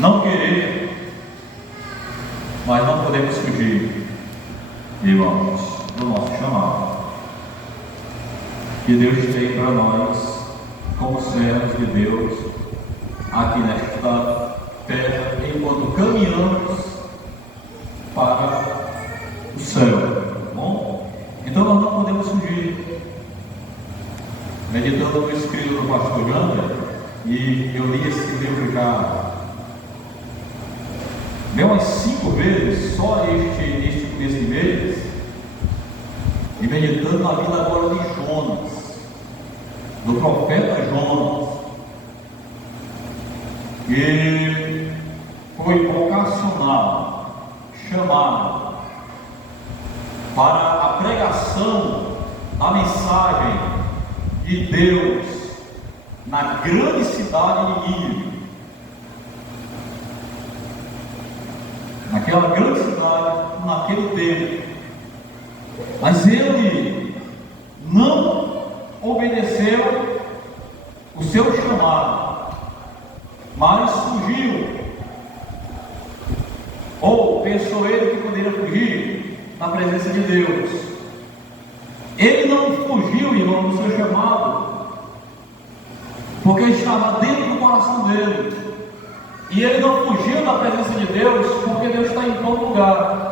não querer, mas não podemos fugir, irmãos, do nosso chamado que Deus tem para nós, como servos de Deus, aqui nesta terra, enquanto caminhamos para o céu, tá bom? Então nós não podemos fugir. Meditando no escrito do pastor Janda, e eu li esse livro já bem umas 5 vezes, só este começo de mês, e meditando na vida agora de Jonas, do profeta Jonas, que foi vocacionado, chamado para a pregação da mensagem de Deus na grande cidade de Nínive. Naquela grande cidade, naquele tempo. Mas ele não obedeceu o seu chamado, mas fugiu. Ou pensou ele que poderia fugir na presença de Deus. Ele não fugiu, irmão, do seu chamado, porque estava dentro do coração dele. E ele não fugiu da presença de Deus, porque Deus está em todo lugar.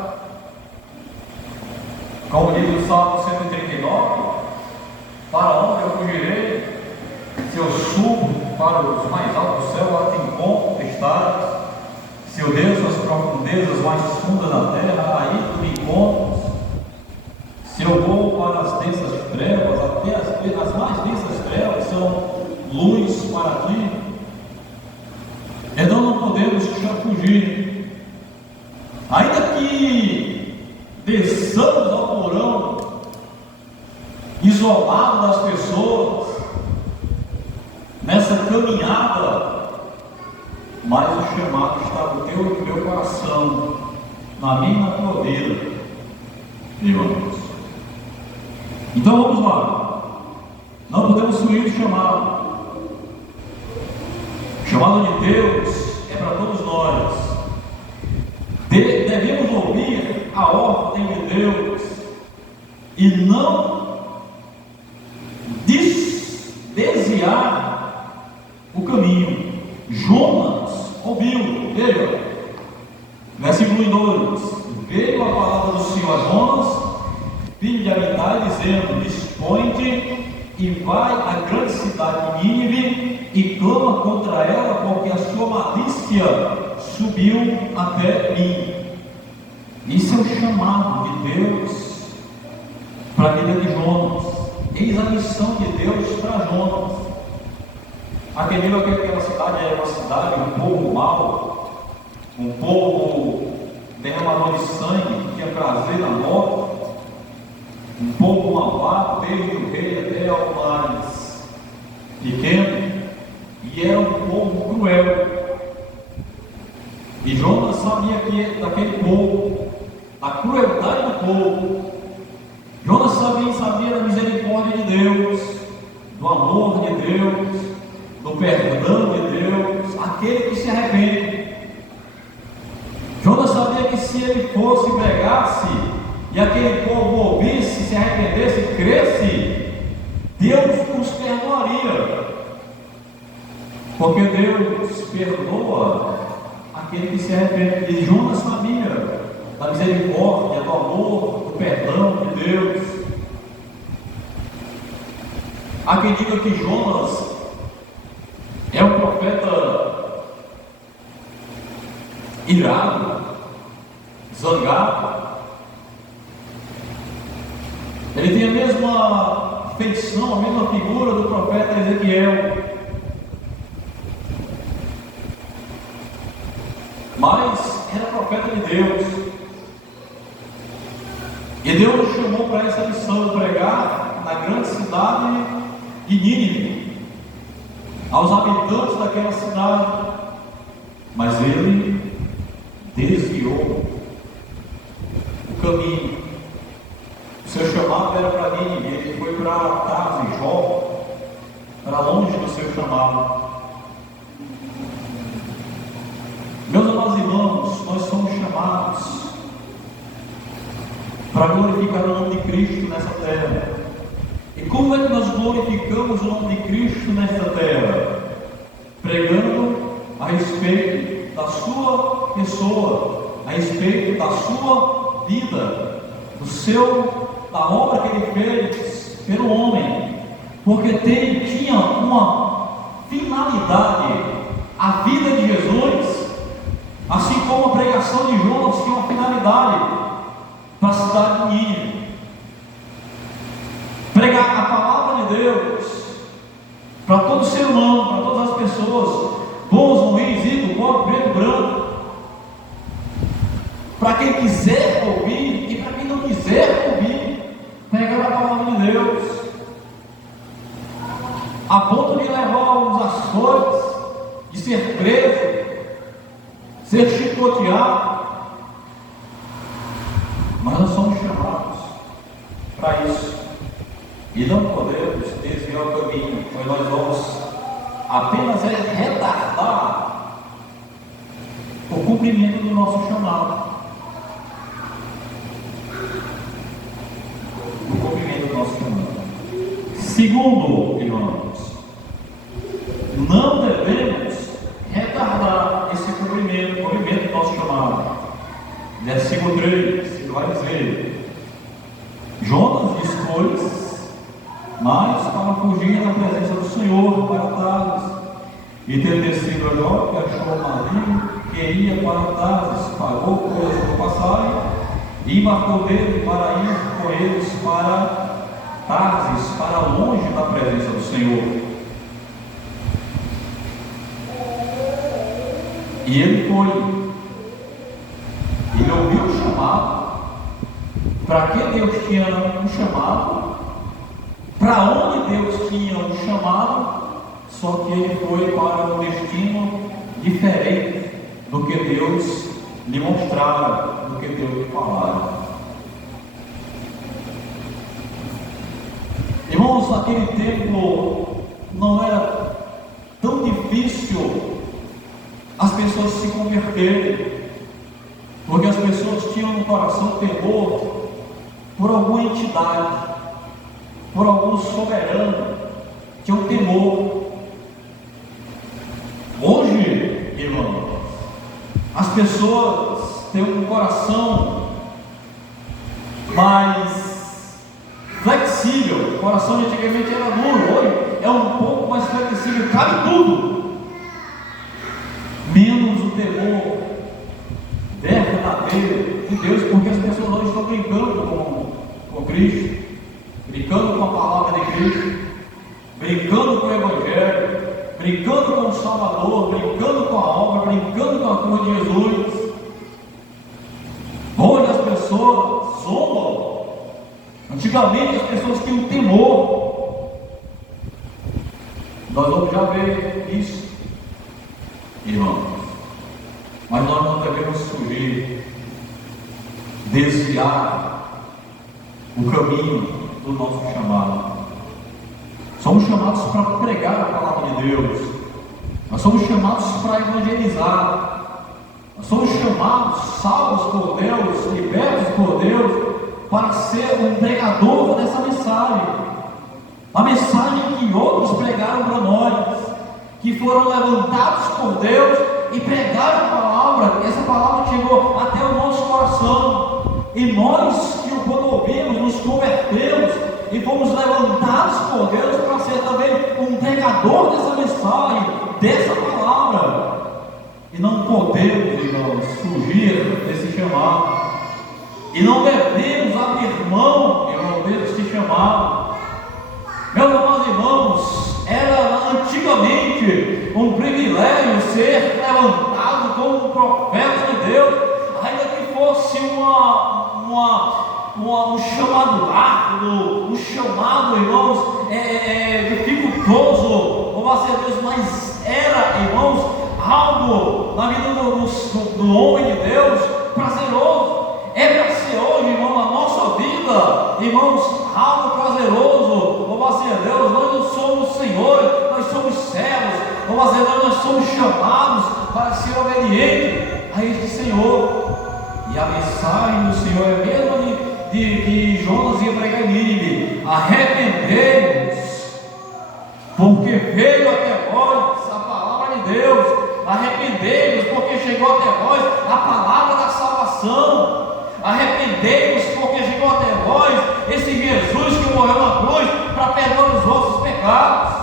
Como diz o Salmo 139, para onde eu fugirei? Se eu subo para os mais altos do céu, lá te encontro, estás. Se eu desço as profundezas mais fundas da terra, aí tu me encontras. Se eu vou para as densas trevas, até as mais densas trevas são luz para ti. Então não podemos fugir. Ainda que desçamos ao porão, isolado das pessoas, nessa caminhada, mas o chamado está no teu e no meu coração, na minha e na tua vida, irmãos. Então vamos lá. Não podemos fugir do chamado. O chamado de Deus é para todos nós. Devemos ouvir a ordem de Deus e não desviar o caminho. Jonas ouviu, veja, versículo 2: veio a palavra do Senhor a Jonas, filho de Amitai, dizendo: dispõe-te e vai à grande cidade de Nínive e clama contra ela, porque a sua malícia subiu até mim. Isso é o chamado de Deus para a vida de Jonas. Eis a missão de Deus para Jonas. Aquele nível que aquela cidade era uma cidade, um povo mau, um povo derramador de sangue, que tinha prazer na morte, um povo malvado, desde o rei até ao mais pequeno, e era um povo cruel. E Jonas sabia que daquele povo, da crueldade do povo. Jonas sabia da misericórdia de Deus, do amor de Deus, do perdão de Deus, aquele que se arrepende. Jonas sabia que se ele fosse, pregasse, e aquele povo ouvisse, se arrependesse, cresce, Deus os perdoaria, porque Deus perdoa aquele que se arrepende. E Jonas sabia da misericórdia, do amor, do perdão de Deus. Há quem diga que Jonas é um profeta irado, zangado. Ele tem a mesma feição, a mesma figura do profeta Ezequiel. Mas era profeta de Deus. E Deus o chamou para essa missão de pregar na grande cidade de Nínive, aos habitantes daquela cidade. Mas ele desviou o caminho. O seu chamado era para Nínive, ele foi para casa de Jó, para longe do seu chamado. para glorificar o nome de Cristo nessa terra. E como é que nós glorificamos o nome de Cristo nesta terra? Pregando a respeito da sua pessoa, a respeito da sua vida, da obra que ele fez pelo homem, porque tinha uma finalidade. A vida de Jesus, assim como a pregação de Jonas, tinha uma finalidade para a cidade de Nínive: pregar a palavra de Deus para todo ser humano, para todas as pessoas, bons, ruins, ricos, pobres, preto, branco, para quem quiser ouvir e para quem não quiser ouvir, pregar a palavra de Deus, a ponto de levar os açoites, de ser preso, ser chicoteado. Mas nós somos chamados para isso, e não podemos desviar o caminho, pois nós vamos apenas retardar o cumprimento do nosso chamado. O cumprimento do nosso chamado. Segundo, irmãos, não devemos retardar esse cumprimento do nosso chamado. Versículo 3, vai dizer: Jonas diz coisas, mas para fugir da presença do Senhor para Tarsis, e tendo descido a Jope, achou um navio que ia para Tarsis, pagou por sua passagem e embarcou dele para ir com eles para Tarsis, para longe da presença do Senhor. E ele foi. Ele ouviu o chamado. Para que Deus tinha um chamado? Para onde Deus tinha um chamado? Só que ele foi para um destino diferente do que Deus lhe mostrara, do que Deus lhe falara. Irmãos, naquele tempo não era tão difícil as pessoas se converterem, porque as pessoas tinham no coração temor por alguma entidade, por algum soberano, tinham temor. Hoje, irmãos, as pessoas têm um coração mais flexível. O coração de antigamente era duro, hoje é um pouco mais flexível, cabe tudo, menos o temor verdadeiro de Deus, porque as pessoas hoje estão brincando com Cristo, brincando com a palavra de Cristo, brincando com o Evangelho, brincando com o Salvador, brincando com a obra, brincando com a cruz de Jesus. Hoje as pessoas zombam. Antigamente as pessoas tinham temor. Nós vamos já ver isso, irmãos. Mas nós não devemos fugir, desviar o caminho do nosso chamado. Somos chamados para pregar a palavra de Deus. Nós somos chamados para evangelizar. Nós somos chamados, salvos por Deus, libertos por Deus, para ser um pregador dessa mensagem. A mensagem que outros pregaram para nós, que foram levantados por Deus e pregaram a palavra. Essa palavra chegou até o nosso coração, e nós, que quando ouvimos, nos convertemos e fomos levantados por Deus para ser também um pregador dessa mensagem, dessa palavra. E não podemos, irmãos, fugir desse chamado, e não devemos abrir mão, irmão, desse chamado. Meus amados irmãos, era antigamente um privilégio ser levantado como um profeta de Deus, ainda que fosse um chamado árduo, um chamado, irmãos, dificultoso, ou Deus, mas era, irmãos, algo na vida do homem de Deus prazeroso. É para ser hoje, irmão, na nossa vida, irmãos, algo prazeroso. Louvado seja Deus, nós não somos senhores, nós somos servos. Louvado seja Deus, nós somos chamados para ser obedientes a este Senhor. E a mensagem do Senhor é mesmo que Jonas ia pregar em Nínive: arrependei-vos, porque veio até vós a palavra de Deus. Arrependei-vos, porque chegou até vós a palavra da salvação. Arrependei-vos, porque chegou até vós esse Jesus que morreu na cruz para perdoar os vossos pecados.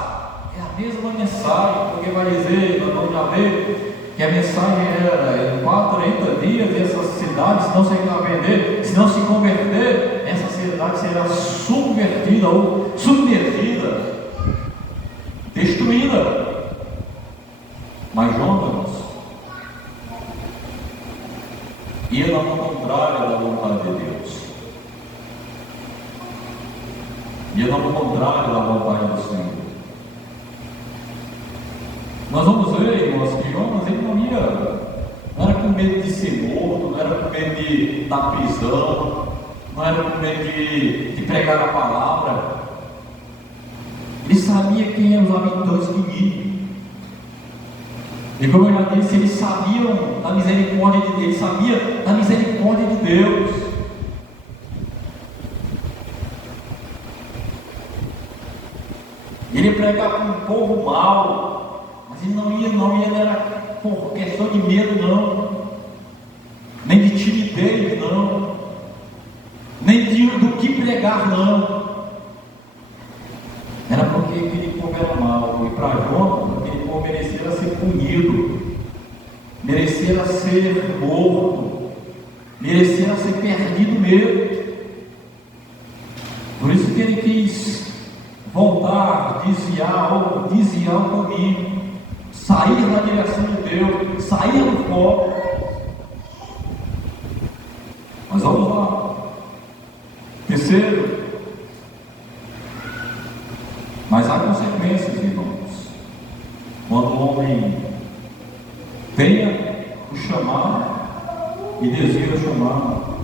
É a mesma mensagem, porque vai dizer, nós vamos já ver, que a mensagem era: em 40 dias essa cidade, se não se arrepender, se não se converter, essa cidade será subvertida ou submergida, destruída. Mas Jonas ia na mão contrária da vontade de Deus, ia na mão contrária da vontade do Senhor. Nós vamos ver, irmãos, que Jonas ele não era com medo de ser morto, não era com medo de estar prisão, não era com medo de pregar a palavra. Ele sabia quem eram os habitantes de Nínive. E como eu já disse, eles sabiam da misericórdia de Deus, ele sabia da misericórdia de Deus. Ele ia pregar para um povo mau, mas ele não era por questão de medo, não, nem de timidez, não, nem do que pregar, não. Era porque aquele povo era mau, e para Jonas, aquele povo merecia ser punido, merecia ser morto, merecia ser perdido mesmo. Por isso que ele quis voltar, desviar o caminho, sair da direção de Deus, sair do foco. Mas vamos lá. Terceiro, mas há consequências, irmãos, quando o homem tenha o chamado e deseja o chamado.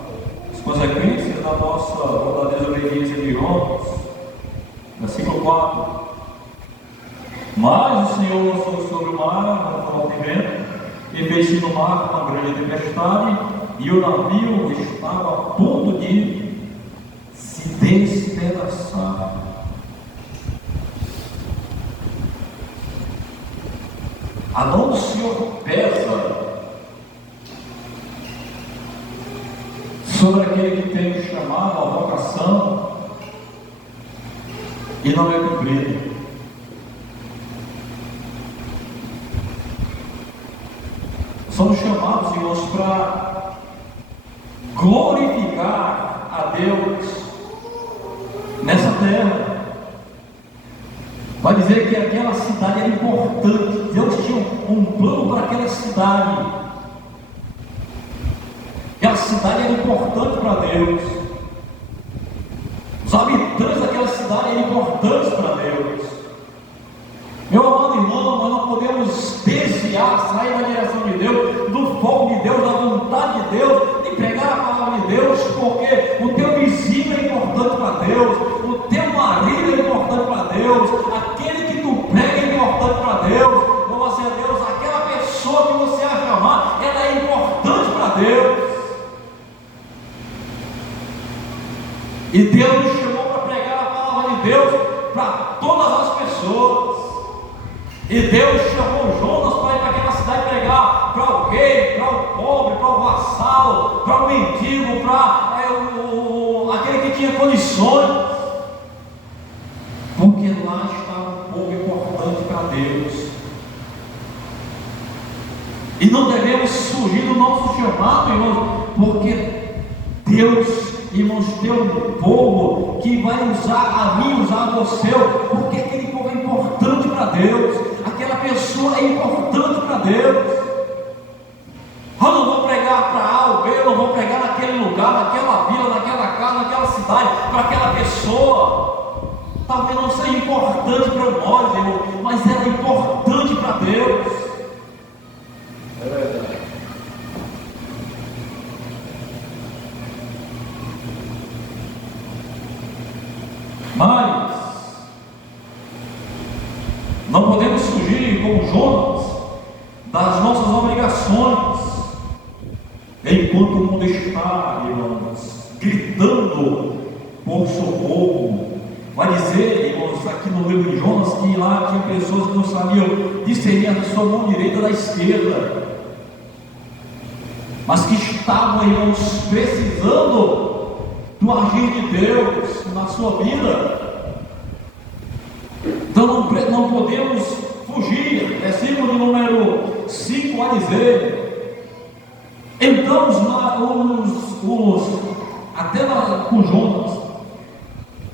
As consequências da nossa ou da desobediência de Jonas, versículo 4: mas o Senhor lançou sobre o mar um forte vento, e fez-se no mar uma grande tempestade, e o navio estava a ponto de se despedaçar. A mão do Senhor pesa sobre aquele que tem o chamado, a vocação, e não é cumprido. Somos chamados, irmãos, para glorificar a Deus nessa terra. Vai dizer que aquela cidade era importante. Deus tinha um plano para aquela cidade. Aquela cidade era importante para Deus. Os habitantes daquela cidade eram importantes para Deus. Meu amado irmão, nós não podemos desviar, sair da direção de Deus, do foco de Deus, da vontade de Deus, de pregar a palavra de Deus, porque o teu vizinho é importante para Deus, o teu marido é importante para Deus, aquele que tu prega é importante para Deus. Louva seja Deus, aquela pessoa que você vai chamar, ela é importante para Deus. E Deus nos chamou para pregar a palavra de Deus para todas as pessoas. E Deus chamou Jonas para ir para aquela cidade pregar para o rei, para o pobre, para o vassalo, para o mendigo, para aquele que tinha condições, porque lá estava um povo importante para Deus. E não devemos fugir do nosso chamado, irmãos, porque Deus, irmãos, tem um povo que vai usar a mim, usar a você, porque aquele povo é importante para Deus. Aquela pessoa é importante para Deus. Eu não vou pregar para alguém, eu não vou pregar naquele lugar, naquela vila, naquela casa, naquela cidade, para aquela pessoa. Talvez não seja importante para nós, irmão, mas ela é importante para Deus. É verdade. Mas não podemos fugir, como Jonas, das nossas obrigações, enquanto o mundo está, irmãos, gritando por socorro. Vai dizer, irmãos, aqui no livro de Jonas, que lá tinha pessoas que não sabiam discernir a sua mão direita da esquerda, mas que estavam, irmãos, precisando do agir de Deus na sua vida. Então não podemos fugir. Versículo de número 5 vai dizer: então até com Jonas,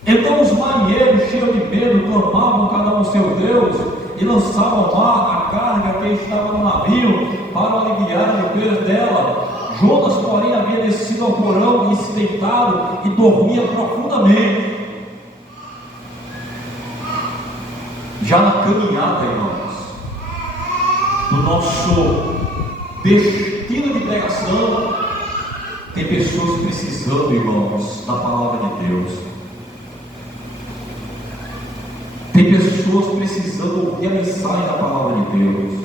então os marinheiros, cheios de medo, clamavam cada um ao seu Deus e lançavam ao mar a carga que estava no navio para aliviar o peso dela. Jonas, porém, havia descido ao porão e se deitado e dormia profundamente. Já na caminhada, irmãos, do nosso destino de pregação, tem pessoas precisando, irmãos, da palavra de Deus. Tem pessoas precisando ouvir a mensagem da palavra de Deus.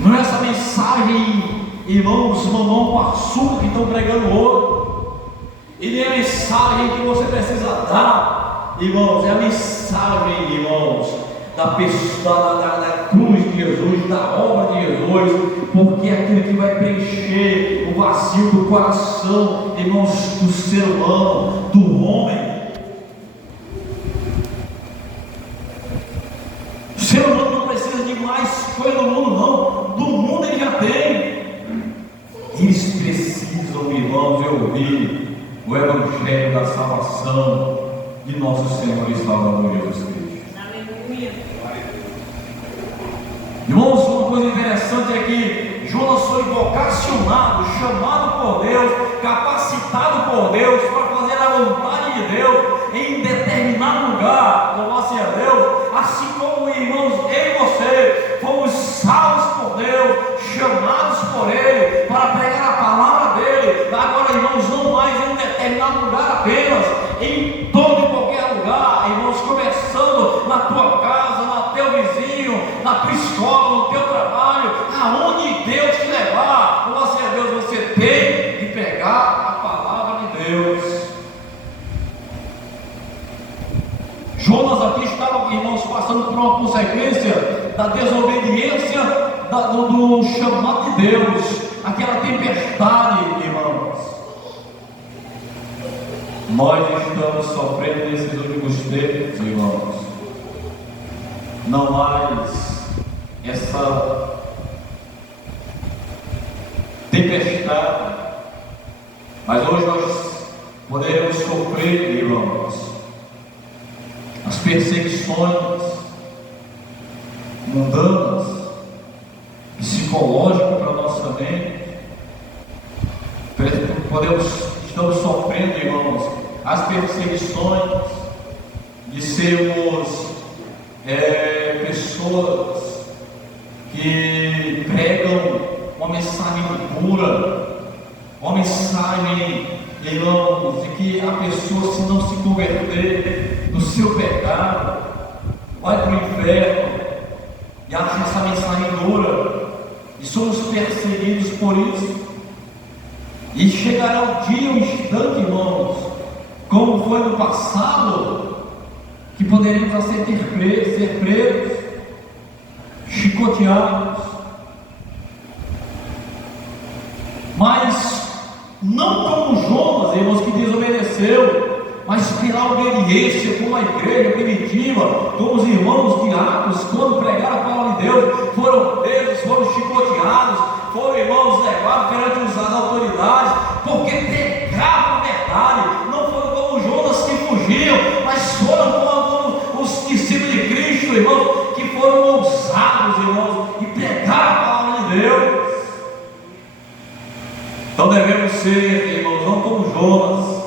Não é essa mensagem, irmãos, mamão com açúcar que estão pregando hoje, e nem a mensagem que você precisa dar, irmãos, é a mensagem, irmãos, da cruz de Jesus, da obra de Jesus, porque é aquilo que vai preencher o vazio do coração, irmãos, do ser humano, do homem. O ser humano não precisa de mais coisa do mundo, não. Do mundo ele já tem. Eles precisam, irmãos, ouvir o Evangelho da salvação de nosso Senhor e Salvador Jesus Cristo. Irmãos, uma coisa interessante é que Jonas foi vocacionado, chamado por Deus, capacitado por Deus para fazer a vontade de Deus em determinado lugar. Louvado seja Deus. Assim como, irmãos, eu e você fomos salvos por Deus, chamados por Ele para pregar a palavra dele. Agora, irmãos, não mais em um determinado lugar apenas, em todo e qualquer lugar, irmãos, começando na tua casa, no teu vizinho, na tua escola, no teu trabalho, aonde Deus te levar. Louvado seja Deus, você tem que pegar a palavra de Deus. Jonas aqui estava, irmãos, passando por uma consequência da desobediência do chamado de Deus, aquela tempestade, irmãos. Nós estamos sofrendo nesses últimos tempos, irmãos, não mais essa tempestade, mas hoje nós poderemos sofrer, irmãos, as perseguições mundanas, psicológicas para a nossa mente. Estamos sofrendo, irmãos, as perseguições de sermos pessoas que pregam uma mensagem pura, uma mensagem, irmãos, de que a pessoa, se não se converter do seu pecado, vai para o inferno, e acha essa mensagem dura, e somos perseguidos por isso. E chegará o dia, o instante, irmãos, como foi no passado, que poderemos ser presos, chicoteados, mas não como Jonas, irmãos, que desobedeceu, mas pela obediência, como a igreja primitiva, como os irmãos diáconos, quando pregaram a palavra de Deus, foram presos, foram chicoteados, foram, irmãos, levados perante as autoridades, porque pregavam a verdade. Não foram como Jonas que fugiam, mas foram como os discípulos de Cristo, irmãos, que foram ousados, irmãos, e pregaram a palavra de Deus. Então devemos ser, irmãos, não como Jonas,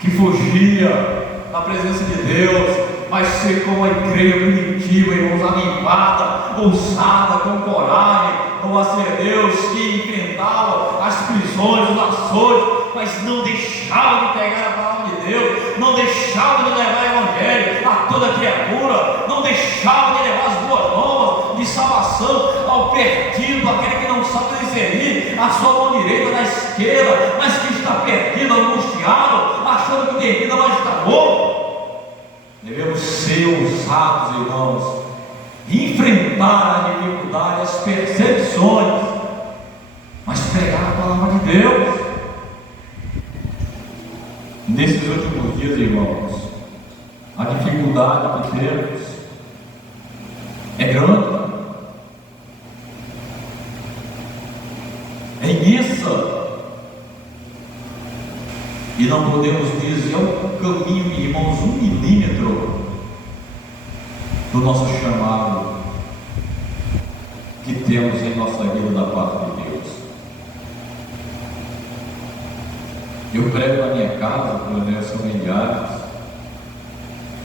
que fugia da presença de Deus, mas ser como a igreja primitiva, irmãos, animada, ousada, com coragem, como a ser Deus, que enfrentava as prisões, os açoites, mas não deixava de pegar a palavra de Deus, não deixava de levar o Evangelho a toda criatura, não deixava de levar as boas novas de salvação ao perdido, aquele que não sabe discernir a sua mão direita na esquerda, mas que está perdido, angustiado, achando que tem vida, mas está morto. Devemos ser ousados, irmãos, e enfrentar a dificuldade, as perseguições, mas pregar a palavra de Deus. Nesses últimos dias, irmãos, a dificuldade que temos é grande, é imensa, e não podemos dizer o caminho, irmãos, 1 milímetro do nosso chamado que temos em nossa vida da parte de Deus. Eu prego na minha casa, por exemplo, são milhares.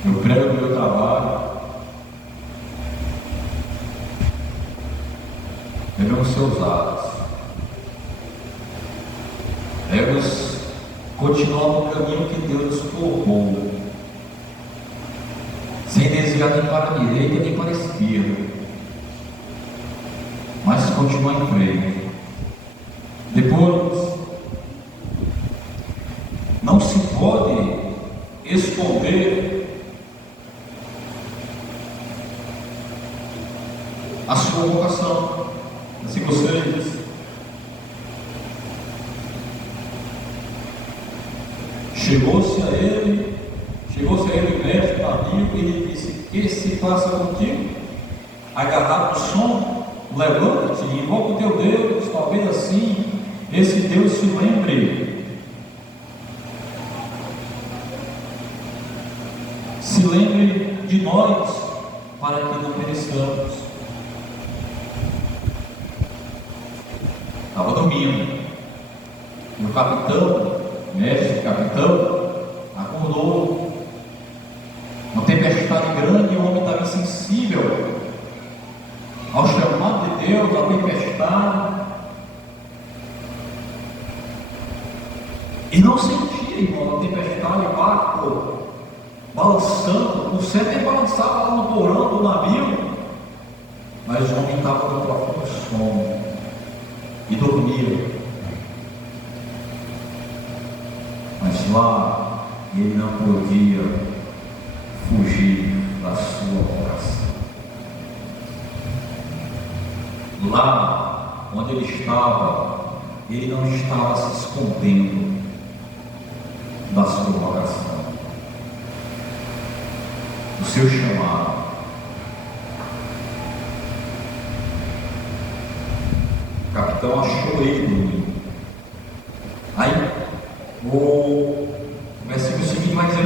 Eu prego no meu trabalho. Devemos ser ousados. Devemos continuar no caminho que Deus nos colocou, sem desviar nem para a direita nem para a esquerda, mas continuar em frente. Depois, não se pode esconder a sua vocação. Versículo 6. Chegou-se a ele o mestre amigo e lhe disse: que se passa contigo? Agarrado no som, levanta-te e invoca o teu Deus, talvez assim esse Deus se lembre de nós, para que não pereçamos. Estava dormindo, e o capitão, mestre capitão, acordou. Uma tempestade grande, e o homem estava insensível ao chamado de Deus, à tempestade, e não sentia, irmão, a tempestade, o barco balançando, o céu nem balançava lá no porão do navio, mas o homem estava no profundo sono e dormia. Mas lá ele não podia fugir da sua oração. Lá onde ele não estava se escondendo da sua oração, do seu chamado. O capitão achou ele dormindo. Aí o versículo seguinte vai dizer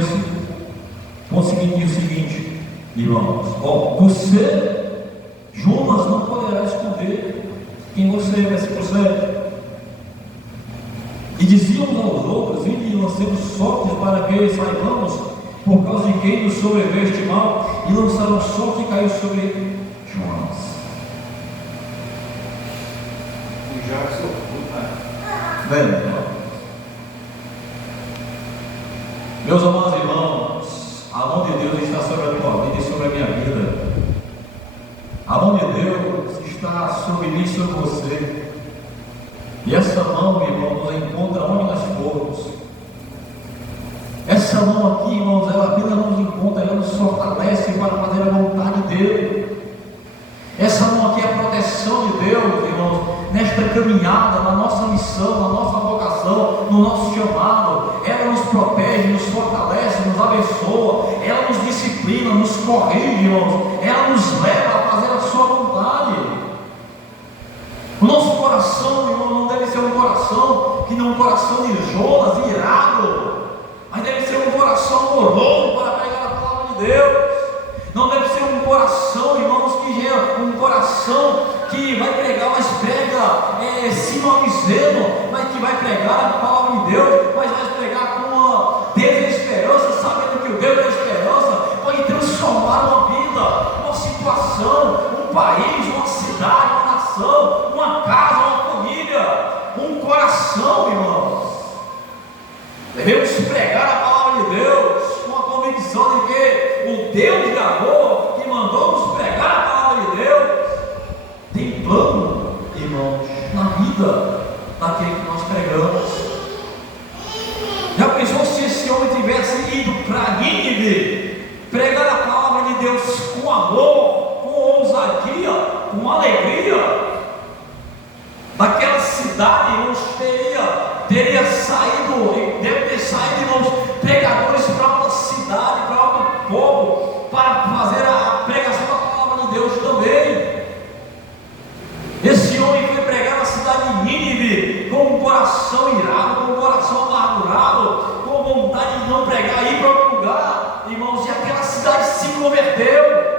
o seguinte, irmãos: você, Jonas, não poderá esconder quem você é. Versículo 7. E diziam uns aos outros: e lancemos sortes para que saibamos por causa de quem nos sobreveio este mal, e lançaram sorte e caiu sobre Jonas. E já sou Meus amados irmãos, a mão de Deus está sobre a tua vida e sobre a minha vida. A mão de Deus está sobre mim e sobre você. E essa mão, irmão, nos encontra onde nós formos. Essa mão aqui, irmãos, ela apenas nos encontra, ela nos fortalece para fazer a vontade de Deus. Essa mão aqui é a proteção de Deus, irmãos, nesta caminhada, na nossa missão, na nossa vocação, no nosso chamado. Ela nos protege, nos fortalece, nos abençoa, ela nos disciplina, nos corrige, irmãos, ela nos leva a fazer a sua vontade. O nosso coração, irmão, não deve ser um coração que não é um coração de Jonas, irado, mas deve ser um coração amoroso para pregar a palavra de Deus. Não deve ser um coração, irmãos, que é um coração que vai pregar, mas prega sinonizando, mas que vai pregar a palavra de Deus, mas vai pregar com uma desesperança, sabendo que o Deus da esperança pode transformar uma vida, uma situação, um país, uma cidade, uma nação, uma casa, uma família, um coração, irmãos. Devemos pregar a palavra de Deus com a convicção de que o Deus de amor que mandou nos pregar a palavra de Deus tem plano, irmãos, na vida daquele que nós pregamos. Já pensou se esse homem tivesse ido para Nínive, pregar a palavra de Deus com amor, com ousadia, com alegria? Daquela cidade, irmãos, teria saído, deve ter saído, irmãos, pregadores para outra cidade, para outro povo, para fazer a pregação da palavra de Deus também. Esse homem foi pregar na cidade de Nínive com um coração irado, com um coração amargurado, com vontade de não pregar, ir para outro lugar, irmãos, e aquela cidade se converteu.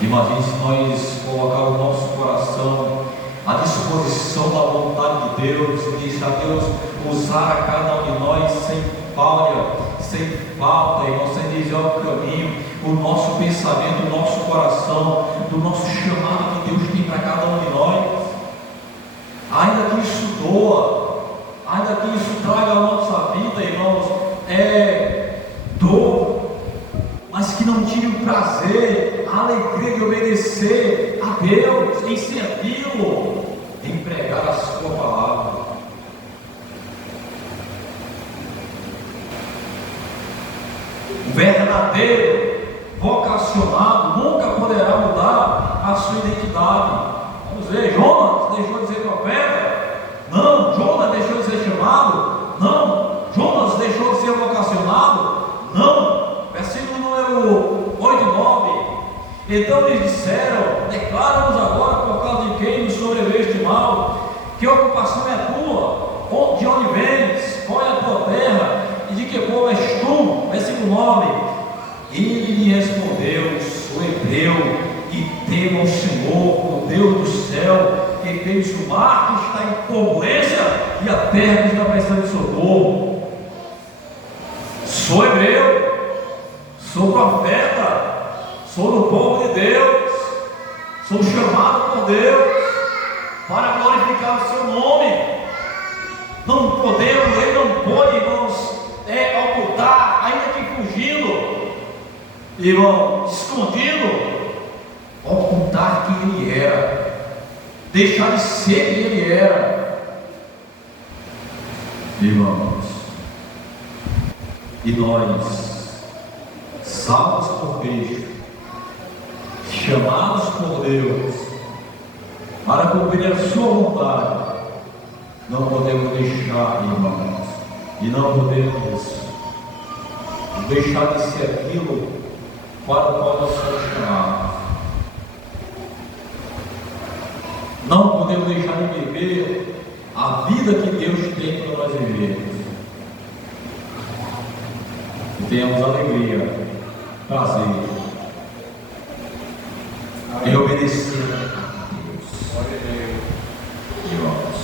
Imagine se nós colocar o nosso coração à disposição da vontade de Deus e deixar Deus usar a cada um de nós sem falha, sem falta, irmão, sem desviar o caminho, o nosso pensamento, o nosso coração, do nosso chamado que Deus tem para cada um de nós. Ainda que isso doa, ainda que isso traga a nossa vida, irmãos, dor, mas que não tire o prazer, a alegria de obedecer a Deus, em servi-lo, em pregar a sua palavra. O verdadeiro vocacionado nunca poderá mudar a sua identidade. Vamos ver, Jonas deixou de ser profeta? Não. Jonas deixou de ser chamado? Não. Jonas deixou de ser vocacionado? Não. Versículo número 8 e 9. Então lhes disseram: declara-nos agora por causa de quem nos sobreveio este mal, que ocupação é a tua, de onde vens, qual é a tua terra, e de que povo és tu? Versículo 9. Ele lhe respondeu: sou hebreu, e temo ao Senhor, o Deus do céu, que fez o mar que está em turbulência e a terra que está precisando de socorro. Sou hebreu, sou profeta, sou do povo de Deus, sou chamado por Deus para glorificar o seu nome. Não podemos, ele não pode, irmãos, ocultar, ainda que fugindo, irmão, escondido, ocultar quem ele era, deixar de ser quem ele era, irmãos. E nós, salvos por Cristo, chamados por Deus para cumprir a sua vontade, não podemos deixar, irmãos, e não podemos deixar de ser aquilo para o qual nós somos chamados. Não podemos deixar de viver a vida que Deus tem para nós vivermos. E tenhamos alegria, prazer em obedecer a Deus. Irmãos,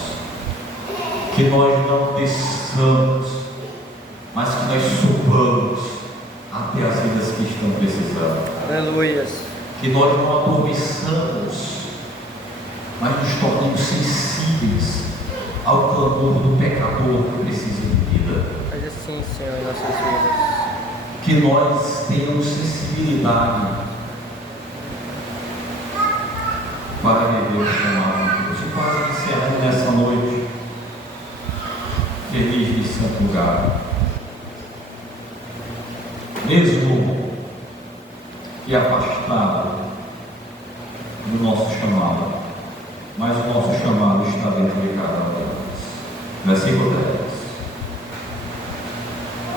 que nós não desçamos, mas que nós subamos até as vidas que estão precisando. Aleluias. Que nós não adormeçamos, mas nos tornemos sensíveis ao clamor do pecador que precisa de vida. Faz assim, Senhor, em nossas vidas. Que nós tenhamos sensibilidade para viver o chamado de Deus. E quase encerrando nessa noite, feliz de santo lugar, mesmo que afastado do nosso chamado, mas o nosso chamado está dentro de cada um de nós. Versículo 10.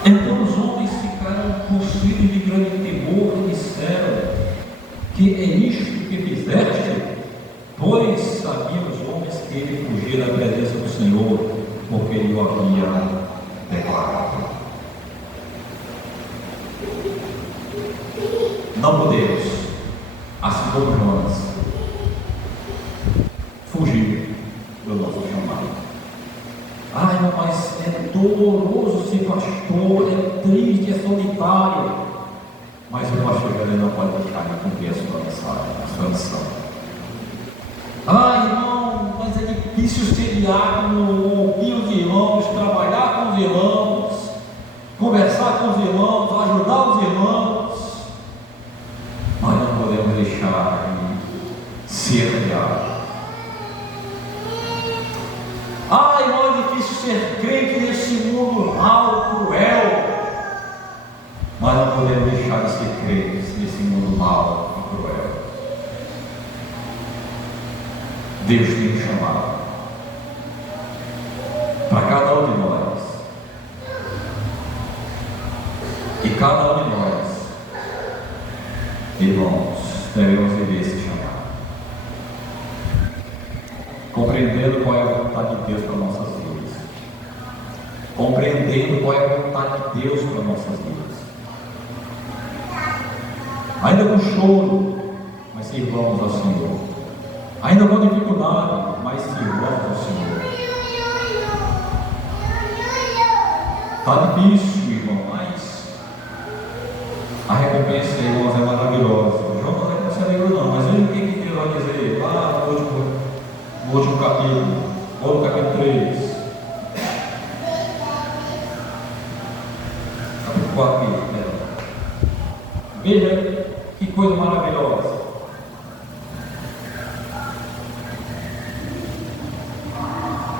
Então os homens ficaram possuídos de grande temor e disseram: que é isto que fizeste? Pois sabiam os homens que ele fugia da presença do Senhor, porque ele o havia declarado. Não podemos, assim como Jonas, fugir do nosso chamado. Ai, irmão, mas é doloroso ser pastor, é triste, é solitário. Mas o pastor José não pode deixar de cumprir a sua mensagem, a sua missão. Ai, irmão, mas é difícil ser diácono, ouvir os irmãos, trabalhar com os irmãos, conversar com os irmãos, ajudar os irmãos. Mas não podemos deixar de ser diácono. Ah, irmão, é difícil ser crente nesse mundo mau, cruel. Mas não podemos deixar de ser crentes nesse mundo mau e cruel. Deus tem nos chamado para cada um de nós. E cada um de nós, irmãos, devemos viver esse chamado, compreendendo qual é a vontade de Deus para nossas vidas, compreendendo qual é a vontade de Deus para nossas vidas, ainda com choro, mas sirvamos ao Senhor, ainda com dificuldade, mas sirvamos ao Senhor. Está difícil, irmão, mas a recompensa, irmãos, é maravilhosa. João não se alegrou não, mas veja o que Deus vai dizer lá no último capítulo, ou no capítulo 3, capítulo 4, veja que coisa maravilhosa.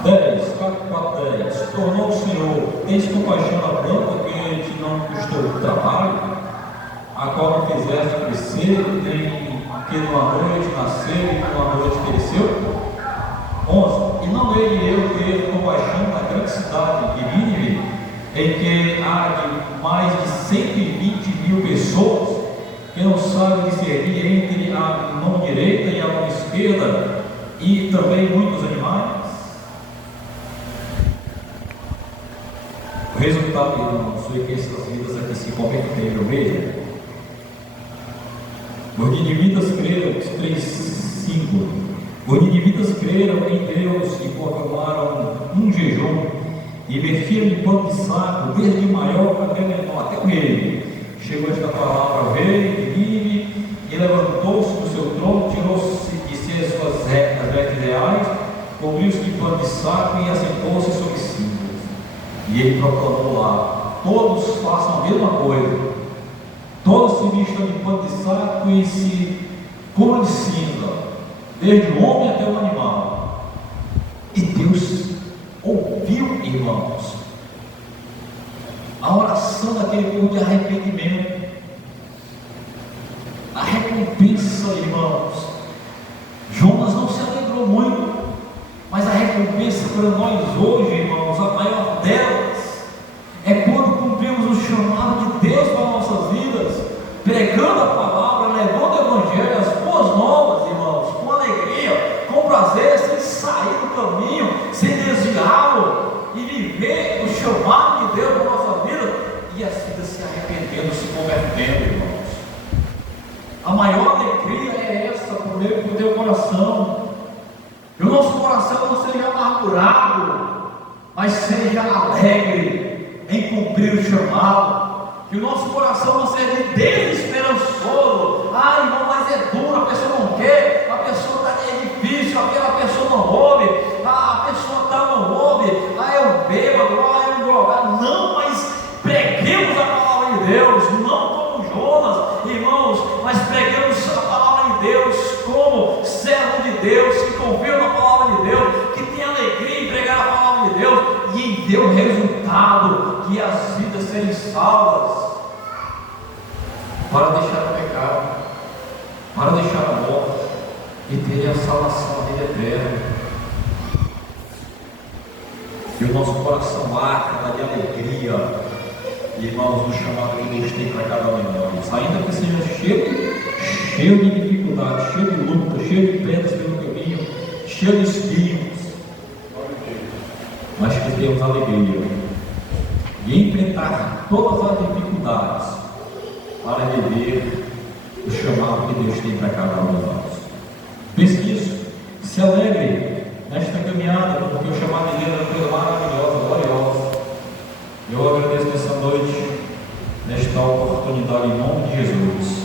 10, 4:10. Tornou o Senhor, tens compaixão da planta que te não custou trabalho, a qual não fizeste crescer, nem que numa noite nasceu e numa noite pereceu. 11. E não hei eu ter compaixão da grande cidade de Nínive, em que há de mais de 120.000 pessoas que não sabem discernir entre a mão direita e a mão esquerda, e também muitos animais. O resultado, irmãos, foi que essas vidas aqui se converteram. Veja, os ninivitas creram, 3:5. Os ninivitas creram em Deus e proclamaram um jejum e vestiram de pano de saco, desde maior até menor, até o rei. Chegou esta palavra ao rei de Nínive e levantou-se do seu trono, tirou-se de si as suas vestes reais, cobriu-se de pano de saco e assentou-se sobre si. E ele proclamou lá: todos façam a mesma coisa, todos se vistam de pano de saco e se cubram de cinza, desde o homem até o animal. E Deus ouviu, irmãos, a oração daquele povo de arrependimento, a recompensa, irmãos. Jonas não se alegrou muito, mas a recompensa para nós hoje, irmãos, a maior delas é quando cumprimos o chamado de Deus para nossas vidas, pregando a palavra, levando o evangelho, as boas novas, irmãos, com alegria, com prazer, sem sair do caminho, sem desviá-lo, e viver o chamado de Deus para nossas vidas, e as vidas se arrependendo, se convertendo, irmãos. A maior alegria é essa, por meio do teu coração. Que o nosso coração não seja amargurado, mas seja alegre em cumprir o chamado. Que o nosso coração não seja desesperançoso. Ah, irmão, mas é duro, a pessoa não quer, a pessoa é difícil, aquela pessoa não ouve, a pessoa não ouve, é um bêbado, é um drogado. Não, mas preguemos a palavra de Deus, não como Jonas, irmãos, mas preguemos a palavra de Deus como servo de Deus, que confia na palavra de Deus, que tem alegria em pregar a palavra de Deus, e em deu resultado, que as vidas serem salvas, para deixar o pecado, para deixar a morte, e ter a salvação, a vida eterna. Que o nosso coração arca de alegria, irmãos, no chamado que Deus tem para cada um de nós, ainda que seja cheio de dificuldades, cheio de luta, cheio de pedras pelo caminho, cheio de espinhos, mas que temos alegria e enfrentar todas as dificuldades para viver o chamado que Deus tem para cada um de nós. Pense nisso, se alegre nesta caminhada, porque o chamado de Deus é uma coisa maravilhosa, gloriosa. Eu agradeço nessa noite, nesta oportunidade, em nome de Jesus.